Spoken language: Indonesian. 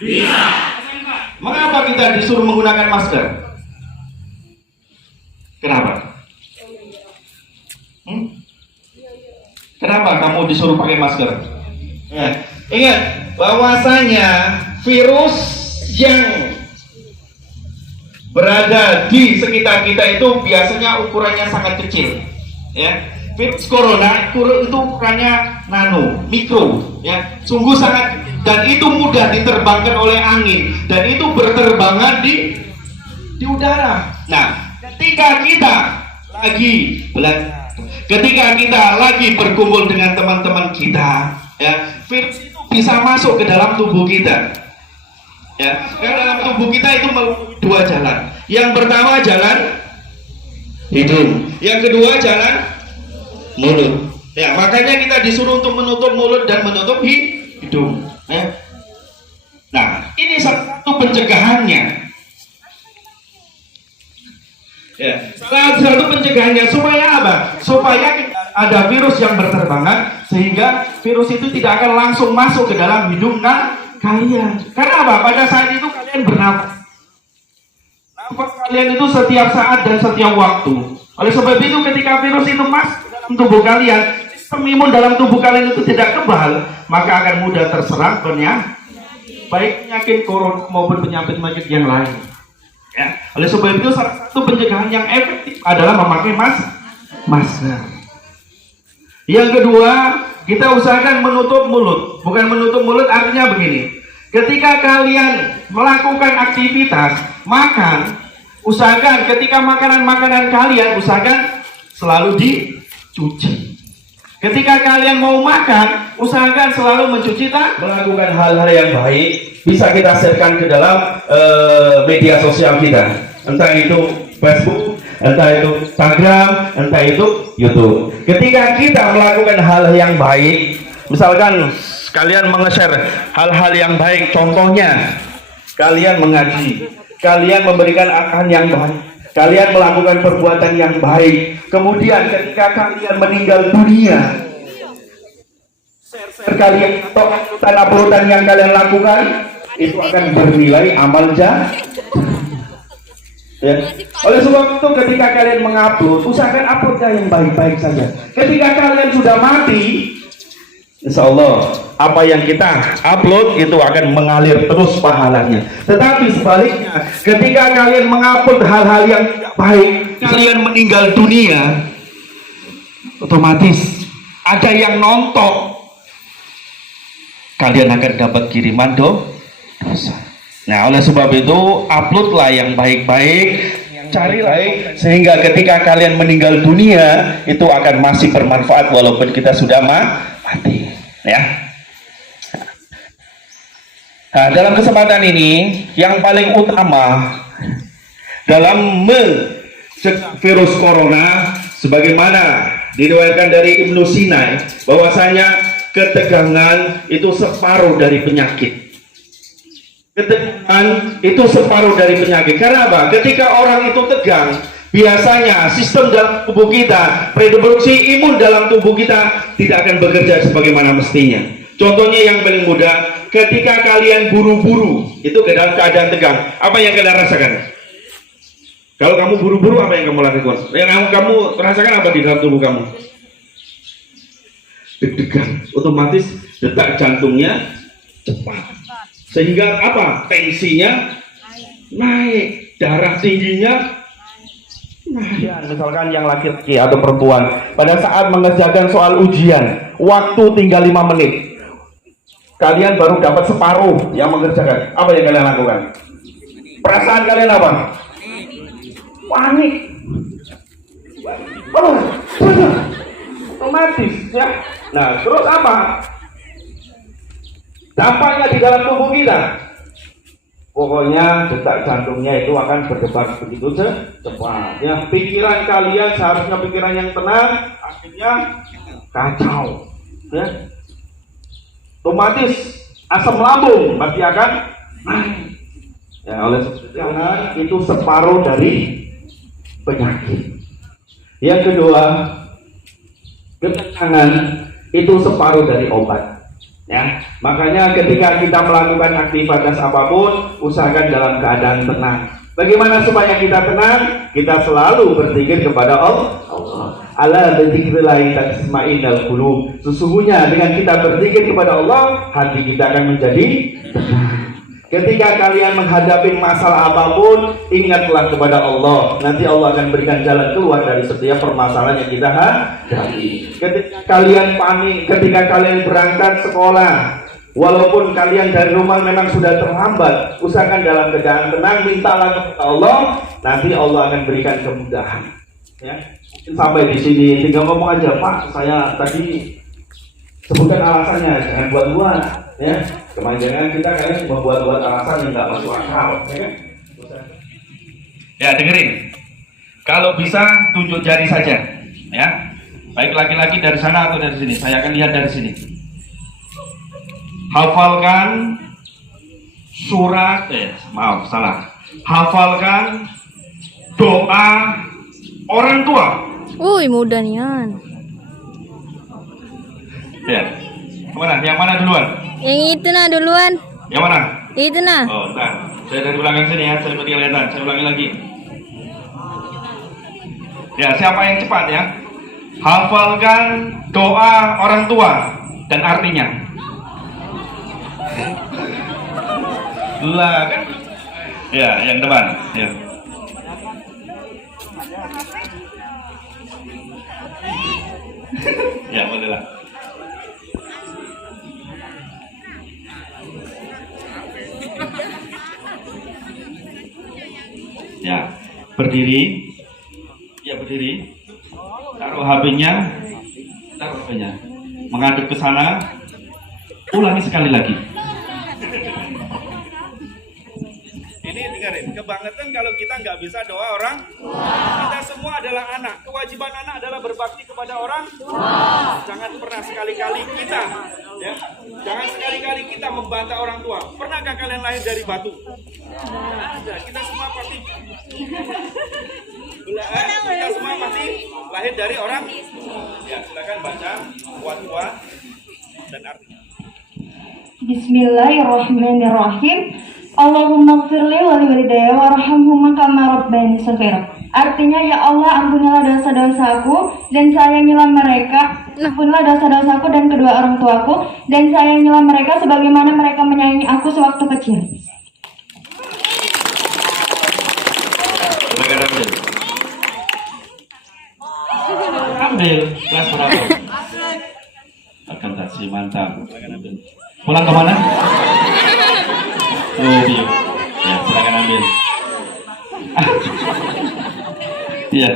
Bisa. Mengapa kita disuruh menggunakan masker? Kenapa? Kenapa kamu disuruh pakai masker? Ingat bahwasanya virus yang berada di sekitar kita itu biasanya ukurannya sangat kecil, ya. Virus corona itu ukurannya nano, mikro, ya, sungguh sangat, dan itu mudah diterbangkan oleh angin, dan itu berterbangan di udara. Nah, ketika kita lagi berkumpul dengan teman-teman kita, ya, virus itu bisa masuk ke dalam tubuh kita. Ya, karena dalam tubuh kita itu melalui dua jalan. Yang pertama jalan hidung, yang kedua jalan mulut. Ya, makanya kita disuruh untuk menutup mulut dan menutup hidung. Ya. Nah, ini salah satu pencegahannya. Ya, salah satu pencegahannya supaya apa? Supaya ada virus yang berterbangan sehingga virus itu tidak akan langsung masuk ke dalam hidung kalian. Karena apa? Pada saat itu kalian bernafas. Nafas kalian itu setiap saat dan setiap waktu. Oleh sebab itu ketika virus itu masuk ke dalam tubuh kalian, sistem imun dalam tubuh kalian itu tidak kebal, maka akan mudah terserang baik penyakit corona maupun penyakit yang lain. Ya. Oleh sebab itu salah satu pencegahan yang efektif adalah memakai masker. Yang kedua, kita usahakan menutup mulut. Bukan menutup mulut artinya begini. Ketika kalian melakukan aktivitas makan, usahakan ketika makanan-makanan kalian usahakan selalu dicuci. Ketika kalian mau makan, usahakan selalu mencuci tangan. Melakukan hal-hal yang baik bisa kita sharekan ke dalam media sosial kita. Entah itu Facebook, entah itu Instagram, entah itu YouTube. Ketika kita melakukan hal yang baik, misalkan kalian menge-share hal-hal yang baik, contohnya kalian mengaji, kalian memberikan akan yang baik, kalian melakukan perbuatan yang baik, kemudian ketika kalian meninggal dunia, kalian atau uploadan yang kalian lakukan itu akan bernilai amal jariah. Ya. Oleh sebab itu ketika kalian mengupload, usahakan uploadnya yang baik-baik saja. Ketika kalian sudah mati, insya Allah apa yang kita upload itu akan mengalir terus pahalanya. Tetapi sebaliknya, ketika kalian mengupload hal-hal yang tidak baik, kalian meninggal dunia, otomatis ada yang nonton, kalian akan dapat kiriman dosa. Nah, oleh sebab itu uploadlah yang baik-baik, carilah sehingga ketika kalian meninggal dunia itu akan masih bermanfaat walaupun kita sudah mati, ya. Nah, dalam kesempatan ini yang paling utama dalam mencegah virus corona, sebagaimana diriwayatkan dari Ibnu Sina, bahwasanya ketegangan itu separuh dari penyakit. Ketegangan itu separuh dari penyakit. Karena apa? Ketika orang itu tegang, biasanya sistem dalam tubuh kita, reproduksi imun dalam tubuh kita tidak akan bekerja sebagaimana mestinya. Contohnya yang paling mudah, ketika kalian buru-buru itu ke dalam keadaan tegang, apa yang kalian rasakan? Kalau kamu buru-buru, apa yang kamu lakukan? Yang kamu rasakan apa di dalam tubuh kamu? Deg-degan, otomatis detak jantungnya cepat. Sehingga apa? Tensinya naik, darah tingginya naik. Ya, misalkan yang laki-laki atau perempuan pada saat mengerjakan soal ujian, waktu tinggal 5 menit, kalian baru dapat separuh yang mengerjakan, apa yang kalian lakukan? Perasaan kalian apa? Panik. Otomatis, ya. Nah, terus apa? Dampaknya di dalam tubuh kita, pokoknya detak jantungnya itu akan berdebar begitu cepat. Ya, pikiran kalian seharusnya pikiran yang tenang, akhirnya kacau. Ya, otomatis asam lambung pasti akan naik. Ya, oleh sebab itu separuh dari penyakit. Yang kedua, ketegangan itu separuh dari obat. Ya, makanya ketika kita melakukan aktivitas apapun, usahakan dalam keadaan tenang. Bagaimana supaya kita tenang? Kita selalu berzikir kepada Allah. Ala bidzikrillah tatma'innul qulub. Sesungguhnya dengan kita berzikir kepada Allah, hati kita akan menjadi tenang. Ketika kalian menghadapi masalah apapun, ingatlah kepada Allah. Nanti Allah akan berikan jalan keluar dari setiap permasalahan yang kita hadapi. Ketika kalian panik, ketika kalian berangkat sekolah, walaupun kalian dari rumah memang sudah terlambat, usahakan dalam keadaan tenang, mintalah kepada Allah. Nanti Allah akan berikan kemudahan. Ya. Sampai di sini, tinggal ngomong aja, Pak, saya tadi sebutkan alasannya, jangan buat-buat, ya. Kemanjangan kita kalian membuat-buat alasan yang nggak masuk akal, ya kan? Ya, dengerin. Kalau bisa tunjuk jari saja, ya. Baik laki-laki dari sana atau dari sini, saya akan lihat dari sini. Hafalkan surat, hafalkan doa orang tua. Mudah nian. Ya. Yang mana duluan? Yang itu nah duluan. Yang mana? Itu nah. Oh, entar. Saya dari belakang sini ya, saya beri kelihatan. Saya ulangi lagi. Ya, siapa yang cepat ya? Hafalkan doa orang tua dan artinya. Lah kan? Ya, yang depan. Ya. Ya, bolehlah. Ya, berdiri. Ya, berdiri. Taruh HP-nya. Menghadap ke sana. Ulangi sekali lagi. Ini dengerin, kebangetan kalau kita nggak bisa doa orang. Kita semua adalah anak. Kewajiban anak adalah berbakti kepada orang. Jangan pernah sekali-kali kita, ya, jangan sekali-kali kita membantah orang tua. Pernahkah kalian lahir dari batu? Ada. Kita semua pasti lahir dari orang. Ya, silakan baca kuat-kuat dan artinya. Bismillahirrahmanirrahim. Allahumma gfirli wa liwalidayya warhamhuma kama rabbayani shaghira. Artinya, ya Allah, ampunilah dosa-dosaku dan sayangilah mereka. Ampunilah dosa-dosaku dan kedua orang tuaku dan sayangilah mereka sebagaimana mereka menyayangi aku sewaktu kecil. Ambil kelas berapa? Akan taksi mantap. Pulang ke mana? Oh, iya. Ya, silakan ambil. Iya.